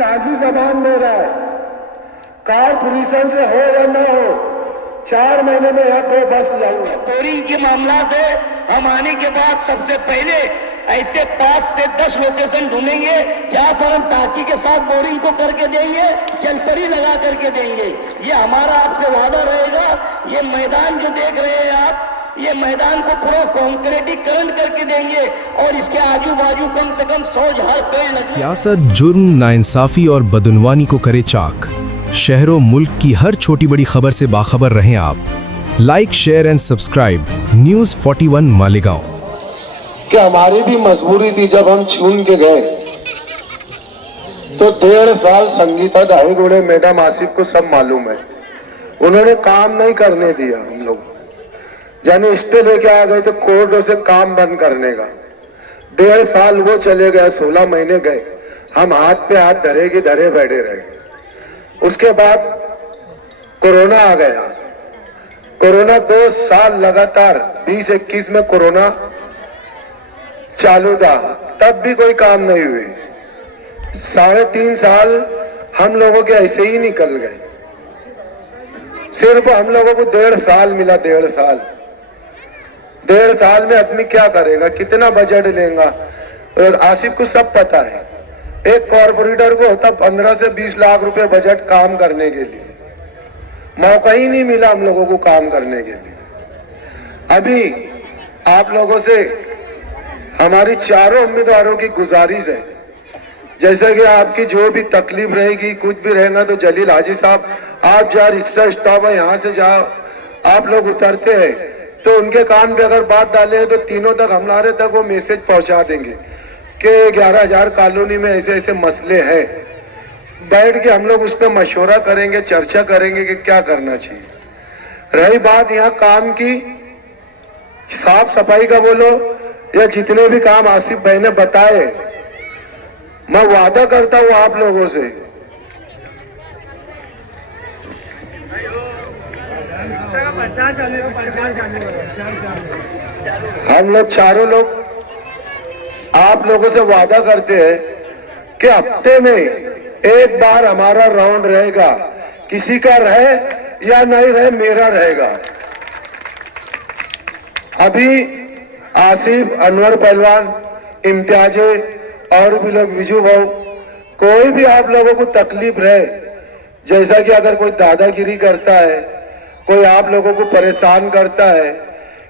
राजी जबान दे रहा है, कारपोरेशन से हो या न हो 4 महीने में यहाँ 2 बस लाऊंगा। बोरिंग के मामला है, हम आने के बाद सबसे पहले ऐसे 5 से 10 लोकेशन ढूंढेंगे जहां पर हम टांकी के साथ बोरिंग को करके देंगे, जलपरी लगा करके देंगे। ये हमारा आपसे वादा रहेगा। ये मैदान जो देख रहे हैं आप, ये मैदान को पूरा कॉन्क्रीटीकरण करके देंगे और इसके आजू बाजू कम से कम 100 झाड़ पेड़ लगे। सियासत जुर्म, नाइंसाफी और बदउनवानी को करे चाक। शहरों मुल्क की हर छोटी बड़ी खबर से बाखबर रहें आप। Like, share and subscribe news 41 Malegaon. कि हमारी भी मजबूरी थी, जब हम चुन के गए तो 1.5 साल संगीता दाहिगुड़े मैडम आसिफ को सब मालूम है, उन्होंने काम नहीं करने दिया। हम लोग जाने स्टे लेके आ गए तो कोर्ट से काम बंद करने का। 1.5 साल वो चले गए, 16 महीने गए, हम हाथ पे हाथ धरे की धरे बैठे रहे। उसके बाद कोरोना आ गया। कोरोना 2 साल लगातार 20-21 में कोरोना चालू था, तब भी कोई काम नहीं हुए। 3.5 साल हम लोगों के ऐसे ही निकल गए। सिर्फ हम लोगों को 1.5 साल मिला। 1.5 साल 1.5 साल में आदमी क्या करेगा, कितना बजट लेगा, और आसिफ को सब पता है। एक कॉर्पोरेटर को होता 15 से 20 लाख रुपए बजट काम करने के लिए, मौका ही नहीं मिला हम लोगों को काम करने के लिए। अभी आप लोगों से हमारी चारों उम्मीदवारों की गुजारिश है, जैसे कि आपकी जो भी तकलीफ रहेगी, कुछ भी रहेगा, तो जलील हाजी साहब, आप जहाँ रिक्शा स्टॉप है यहाँ से जहाँ आप लोग उतरते हैं तो उनके कान पे अगर बात डाले तो तीनों तक, हमारे तक वो मैसेज पहुंचा देंगे कि 11,000 कॉलोनी में ऐसे ऐसे मसले हैं। बैठ के हम लोग उस पर मशवरा करेंगे, चर्चा करेंगे कि क्या करना चाहिए। रही बात यहाँ काम की, साफ सफाई का बोलो या जितने भी काम आसिफ भाई ने बताए, मैं वादा करता हूं आप लोगों से, हम लोग चारों लोग आप लोगों से वादा करते हैं कि हफ्ते में एक बार हमारा राउंड रहेगा। किसी का रहे या नहीं रहे, मेरा रहेगा। अभी आसिफ, अनवर पहलवान, इम्तियाजे और भी लोग, विजू भाऊ, कोई भी आप लोगों को तकलीफ रहे, जैसा कि अगर कोई दादागिरी करता है, कोई आप लोगों को परेशान करता है,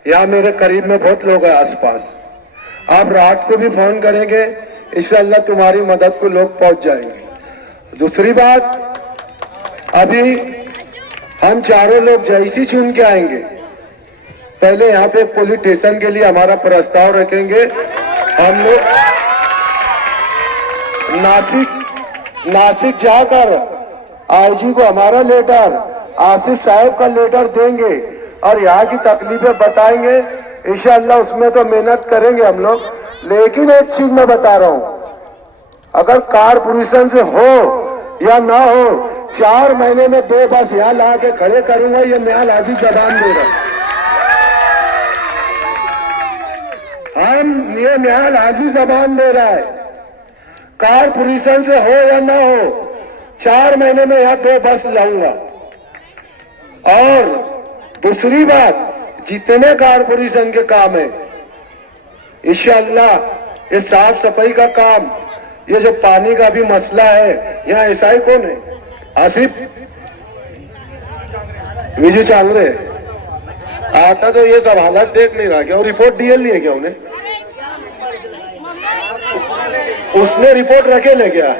या मेरे करीब में बहुत लोग हैं आसपास, आप रात को भी फोन करेंगे, इंशाअल्लाह तुम्हारी मदद को लोग पहुंच जाएंगे। दूसरी बात, अभी हम चारों लोग जैसी चुन के आएंगे, पहले यहाँ पे पुलिस स्टेशन के लिए हमारा प्रस्ताव रखेंगे। हम लोग नासिक जाकर आईजी को हमारा लेटर, आसिफ साहब का लेटर देंगे और यहाँ की तकलीफें बताएंगे। इंशाअल्लाह उसमें तो मेहनत करेंगे हम लोग। लेकिन एक चीज मैं बता रहा हूँ, अगर कारपोरेशन से हो या ना हो, 4 महीने में 2 बस यहाँ ला के खड़े करूंगा, ये मैं लाजी जबान दे रहा हूं। हम ये न्याय हाजी जबान दे रहा है, कारपोरेशन से हो या ना हो 4 महीने में यहाँ 2 बस लाऊंगा। और दूसरी बात, जितने कारपोरेशन के काम है इंशाअल्लाह, ये साफ सफाई का काम, ये जो पानी का भी मसला है, यहाँ ऐसा ही कौन है, आसिफ, विजय चांगरे आता तो ये सब हालत देख नहीं रहा क्या? और रिपोर्ट डीएल नहीं है क्या उन्हें? उसने रिपोर्ट रखे ले गया।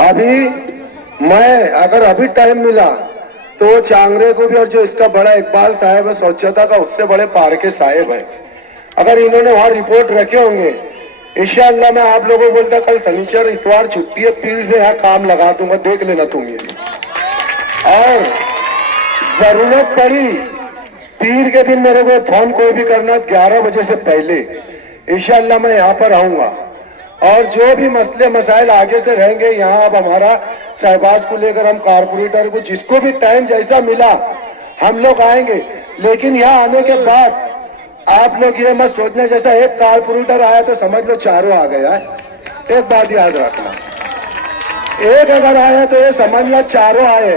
अभी मैं अगर अभी टाइम मिला तो चांगरे को भी, और जो इसका बड़ा इकबाल साहब है स्वच्छता का, उससे बड़े पार के साहेब है, अगर इन्होंने वहां रिपोर्ट रखे होंगे, इंशाअल्लाह मैं आप लोगों को बोलता कल शनिचर इतवार छुट्टी है, पीर से यहाँ काम लगा दूंगा, देख लेना तुम ये। और जरूरत पड़ी पीर के दिन मेरे को फोन कोई भी करना 11 बजे से पहले, इंशाअल्लाह मैं यहाँ पर आऊंगा। और जो भी मसले मसाइल आगे से रहेंगे यहाँ, अब हमारा शहबाज को लेकर हम कारपोरेटर को, जिसको भी टाइम जैसा मिला हम लोग आएंगे, लेकिन यहाँ आने के बाद आप लोग ये मत सोचने जैसा एक कारपोरेटर आया तो समझ लो चारों आ गया है। एक बात याद रखना, एक अगर आया तो ये समझ लो चारों आए।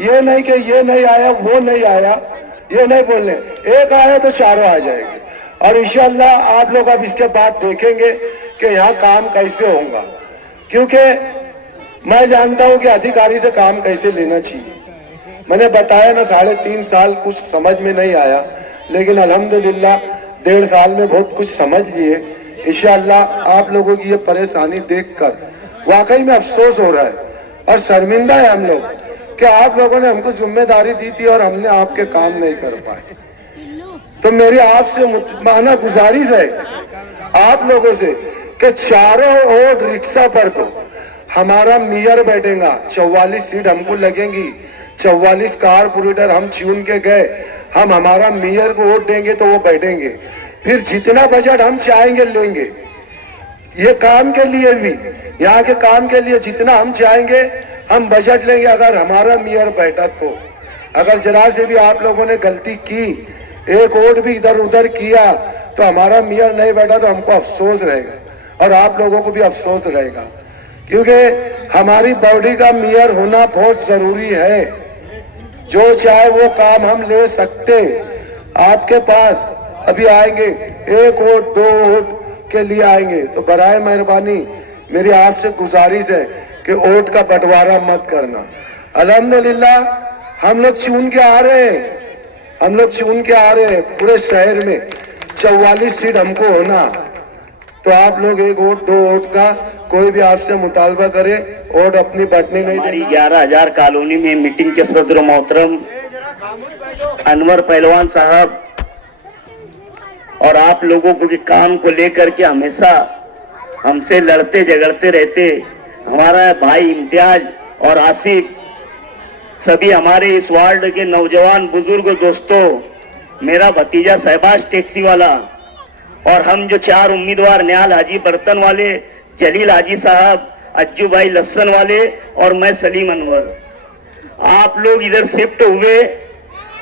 ये नहीं कि ये नहीं आया वो नहीं आया, ये नहीं बोलने, एक आया तो चारों आ जाएंगे। और इंशाअल्लाह आप लोग अब इसके बाद देखेंगे कि यहाँ काम कैसे होगा, क्योंकि मैं जानता हूँ कि अधिकारी से काम कैसे लेना चाहिए। मैंने बताया ना 3.5 साल कुछ समझ में नहीं आया, लेकिन अल्हम्दुलिल्लाह 1.5 साल में बहुत कुछ समझ लिए। इंशाअल्लाह आप लोगों की ये परेशानी देखकर वाकई में अफसोस हो रहा है और शर्मिंदा है हम लोग कि आप लोगों ने हमको जिम्मेदारी दी थी और हमने आपके काम नहीं कर पाए। तो मेरी आपसे मुतमाना गुजारिश है आप लोगों से कि चारों ओर रिक्शा पर तो हमारा मेयर बैठेगा, 44 सीट हमको लगेंगी, 44 कारपोरेटर हम चुन के गए, हम हमारा मेयर को वोट देंगे तो वो बैठेंगे, फिर जितना बजट हम चाहेंगे लेंगे। ये काम के लिए भी, यहाँ के काम के लिए जितना हम चाहेंगे हम बजट लेंगे। अगर हमारा मेयर बैठा तो अगर जरा से भी आप लोगों ने गलती की, एक वोट भी इधर उधर किया, तो हमारा मेयर नहीं बैठा तो हमको अफसोस रहेगा और आप लोगों को भी अफसोस रहेगा, क्योंकि हमारी बॉडी का मेयर होना बहुत जरूरी है। जो चाहे वो काम हम ले सकते। आपके पास अभी आएंगे, एक वोट 2 वोट के लिए आएंगे, तो बराए मेहरबानी मेरी आपसे गुजारिश है कि वोट का बंटवारा मत करना। अल्हम्दुलिल्लाह हम लोग चुन के आ रहे हैं, हम लोग चुन के आ रहे हैं पूरे शहर में 44 सीट हमको होना। तो आप लोग 1 वोट 2 वोट का कोई भी आपसे मुतालबा करे, वोट अपनी बटने नहीं हमारी देना। 11,000 कॉलोनी में मीटिंग के सदर मोहतरम अनवर पहलवान साहब और आप लोगों को के काम को लेकर के हमेशा हमसे लड़ते झगड़ते रहते, हमारा भाई इम्तियाज और आसिफ, सभी हमारे इस वार्ड के नौजवान बुजुर्ग दोस्तों, मेरा भतीजा शहबाज टैक्सी वाला और हम जो 4 उम्मीदवार न्याल हाजी बर्तन वाले, जलील हाजी साहब, अज्जू भाई लस्सन वाले और मैं सलीम अनवर, आप लोग इधर शिफ्ट हुए।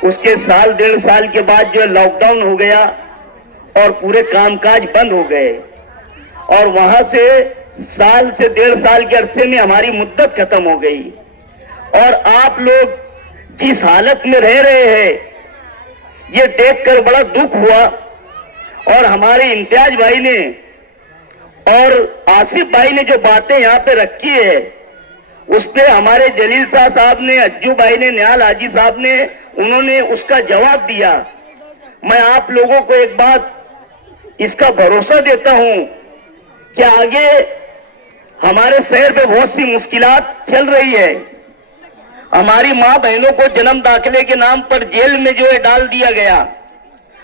उसके साल 1.5 साल के बाद जो लॉकडाउन हो गया और पूरे कामकाज बंद हो गए और वहां से साल से 1.5 साल के अरसे में हमारी मुद्दत खत्म हो गई और आप लोग जिस हालत में रह रहे हैं ये देखकर बड़ा दुख हुआ। और हमारे इम्तियाज भाई ने और आसिफ भाई ने जो बातें यहाँ पे रखी है उस पे हमारे जलील शाह साहब ने, अज्जू भाई ने, न्याल हाजी साहब ने, उन्होंने उसका जवाब दिया। मैं आप लोगों को एक बात इसका भरोसा देता हूं कि आगे हमारे शहर पे बहुत सी मुश्किलात चल रही है। हमारी माँ बहनों को जन्म दाखिले के नाम पर जेल में जो है डाल दिया गया,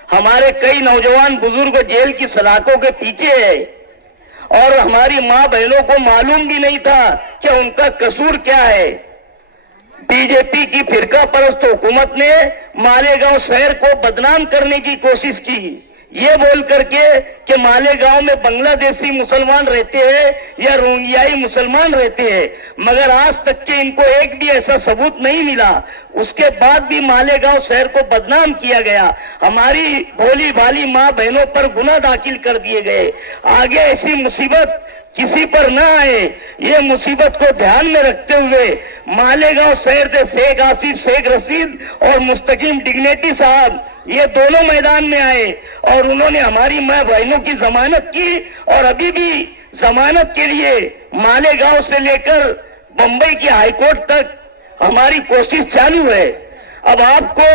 हमारे कई नौजवान बुजुर्ग जेल की सलाखों के पीछे है और हमारी माँ बहनों को मालूम भी नहीं था कि उनका कसूर क्या है। बीजेपी की फिरका परस्त हुकूमत ने मालेगांव शहर को बदनाम करने की कोशिश की, ये बोल करके कि मालेगांव में बांग्लादेशी मुसलमान रहते हैं या रोहिंग्याई मुसलमान रहते हैं, मगर आज तक के इनको एक भी ऐसा सबूत नहीं मिला। उसके बाद भी मालेगांव शहर को बदनाम किया गया, हमारी भोली भाली माँ बहनों पर गुनाह दाखिल कर दिए गए। आगे ऐसी मुसीबत किसी पर ना आए, ये मुसीबत को ध्यान में रखते हुए मालेगांव शहर से शेख आसिफ, शेख रशीद और मुस्तकीम डिग्नेटी साहब ये दोनों मैदान में आए और उन्होंने हमारी माँ बहनों की जमानत की और अभी भी जमानत के लिए मालेगांव से लेकर बंबई की हाईकोर्ट तक हमारी कोशिश चालू है। अब आपको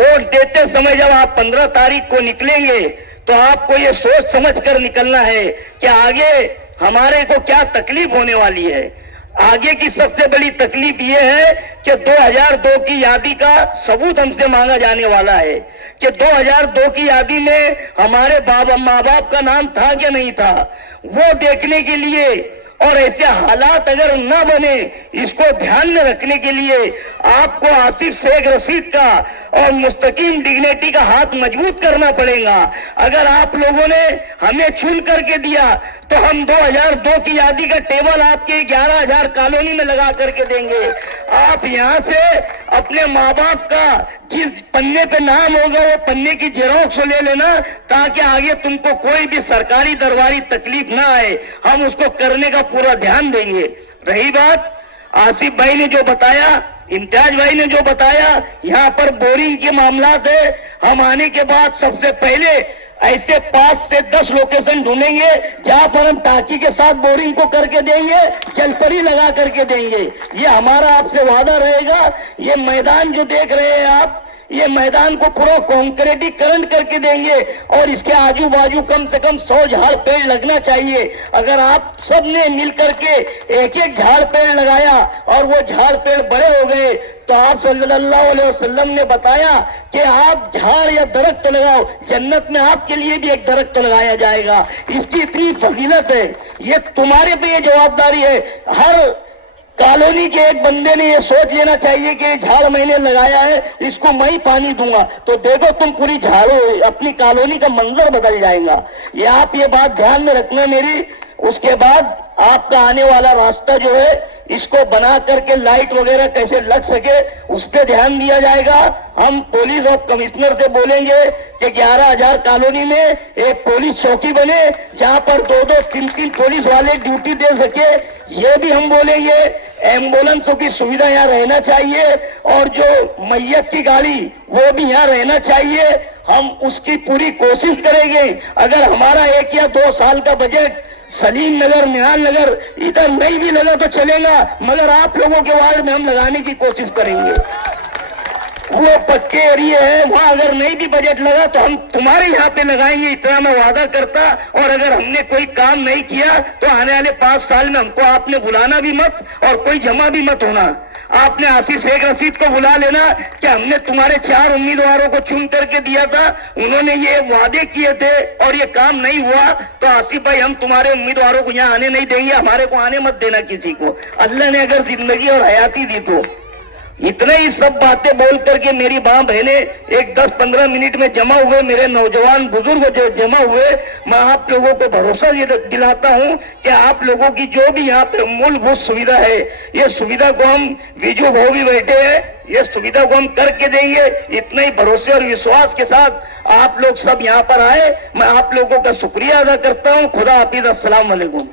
वोट देते समय जब आप 15 तारीख को निकलेंगे तो आपको ये सोच समझ कर निकलना है कि आगे हमारे को क्या तकलीफ होने वाली है। आगे की सबसे बड़ी तकलीफ ये है कि 2002 की यादी का सबूत हमसे मांगा जाने वाला है कि 2002 की यादी में हमारे माँ बाप का नाम था कि नहीं था, वो देखने के लिए और ऐसे हालात अगर न बने इसको ध्यान में रखने के लिए आपको आसिफ, शेख रशीद का और मुस्तकीम डिग्नेटी का हाथ मजबूत करना पड़ेगा। अगर आप लोगों ने हमें चुन करके दिया तो हम 2002 की यादी का टेबल आपके 11,000 कॉलोनी में लगा करके देंगे। आप यहाँ से अपने माँ बाप का जिस पन्ने पे नाम होगा वो पन्ने की जेरोक्स ले लेना, ताकि आगे तुमको कोई भी सरकारी दरबारी तकलीफ ना आए। हम उसको करने का पूरा ध्यान देंगे। रही बात आसिफ भाई ने जो बताया, इम्तियाज भाई ने जो बताया, यहाँ पर बोरिंग के मामलात है। हम आने के बाद सबसे पहले ऐसे 5 से 10 लोकेशन ढूंढेंगे जहां पर हम टांकी के साथ बोरिंग को करके देंगे, जलपरी लगा करके देंगे। ये हमारा आपसे वादा रहेगा। ये मैदान जो देख रहे हैं आप, ये मैदान को पूरा कॉन्क्रीटीकरण करके देंगे और इसके आजू बाजू कम से कम 100 झाड़ पेड़ लगना चाहिए। अगर आप सब ने मिल करके एक एक झाड़ पेड़ लगाया और वो झाड़ पेड़ बड़े हो गए, तो आप सल्लल्लाहु अलैहि वसल्लम ने बताया कि आप झाड़ या दरख्त लगाओ, जन्नत में आपके लिए भी एक दरख्त लगाया जाएगा। इसकी इतनी फजीलत है, ये तुम्हारे पे ये जवाबदारी है। हर कॉलोनी के एक बंदे ने ये सोच लेना चाहिए कि ये झाड़ मैंने लगाया है, इसको मैं ही पानी दूंगा, तो देखो तुम पूरी झाड़ो, अपनी कॉलोनी का मंजर बदल जाएगा। ये आप ये बात ध्यान में रखना मेरी। उसके बाद आपका आने वाला रास्ता जो है, इसको बना करके लाइट वगैरह कैसे लग सके उस पर ध्यान दिया जाएगा। हम पुलिस और कमिश्नर से बोलेंगे कि 11,000 कॉलोनी में एक पुलिस चौकी बने, जहां पर 2-2, 3-3 पुलिस वाले ड्यूटी दे सके। ये भी हम बोलेंगे एम्बुलेंसों की सुविधा यहाँ रहना चाहिए और जो मैयत की गाड़ी वो भी यहाँ रहना चाहिए। हम उसकी पूरी कोशिश करेंगे। अगर हमारा 1 या 2 साल का बजट सलीम नगर, निहाल नगर इधर नहीं भी लगा तो चलेगा, मगर आप लोगों के वार्ड में हम लगाने की कोशिश करेंगे। वो पक्के एरिया है, वहां अगर नहीं भी बजट लगा तो हम तुम्हारे यहाँ पे लगाएंगे, इतना मैं वादा करता। और अगर हमने कोई काम नहीं किया तो आने वाले 5 साल में हमको आपने बुलाना भी मत और कोई जमा भी मत होना। आपने आसिफ शेख रशीद को बुला लेना कि हमने तुम्हारे 4 उम्मीदवारों को चुन करके दिया था, उन्होंने ये वादे किए थे और ये काम नहीं हुआ, तो आसिफ भाई हम तुम्हारे उम्मीदवारों को यहाँ आने नहीं देंगे, हमारे को आने मत देना किसी को। अल्लाह ने अगर जिंदगी और हयाती दी तो। इतने ही सब बातें बोल करके मेरी मां बहने एक 10-15 मिनट में जमा हुए, मेरे नौजवान बुजुर्ग जो जमा हुए, मैं आप लोगों को भरोसा ये दिलाता हूं कि आप लोगों की जो भी यहाँ पे मूलभूत सुविधा है, ये सुविधा को हम विजू भाव भी बैठे हैं, ये सुविधा को हम करके देंगे। इतने ही भरोसे और विश्वास के साथ आप लोग सब यहाँ पर आए, मैं आप लोगों का शुक्रिया अदा करता हूँ। खुदा हाफिज, अस्सलाम वालेकुम।